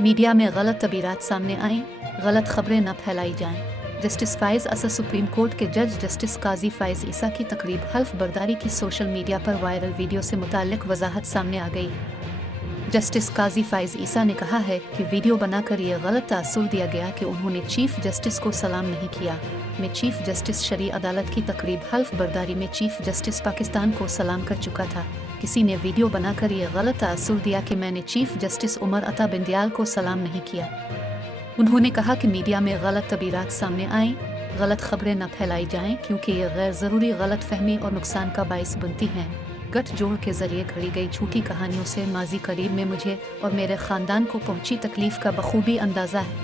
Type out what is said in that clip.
Media में गलत तबीरात सामने आएं, गलत खबरें न फैलाई जाएं। जस्टिस फाइज असद सुप्रीम कोर्ट के जज जस्टिस काजी फाइज ईसा की तकरीब हल्फ बर्दारी की सोशल मीडिया पर वायरल वीडियो से मुताल्लिक वजाहत सामने आ गई। जस्टिस काजी फाइज ईसा ने कहा है कि वीडियो बनाकर ये गलत तासुर दिया गया कि उन्होंने चीफ जस्टिस को सलाम नहीं किया। मैं चीफ जस्टिस शरी अदालत की तकरीब हल्फ बर्दारी में चीफ जस्टिस पाकिस्तान को सलाम कर चुका था। किसी ने वीडियो बनाकर ये गलत तासुर दिया कि मैंने चीफ जस्टिस उमर अता बिंदियाल को सलाम नहीं किया। उन्होंने कहा कि मीडिया में गलत तबीरात सामने आएं, गलत खबरें न फैलाई जाएं क्योंकि ये गैर ज़रूरी गलत फहमी और नुकसान का बाइस बनती हैं। गठजोड़ के जरिए घड़ी गई झूठी कहानियों से माजी करीब में मुझे और मेरे ख़ानदान को पहुंची तकलीफ़ का बखूबी अंदाज़ा है।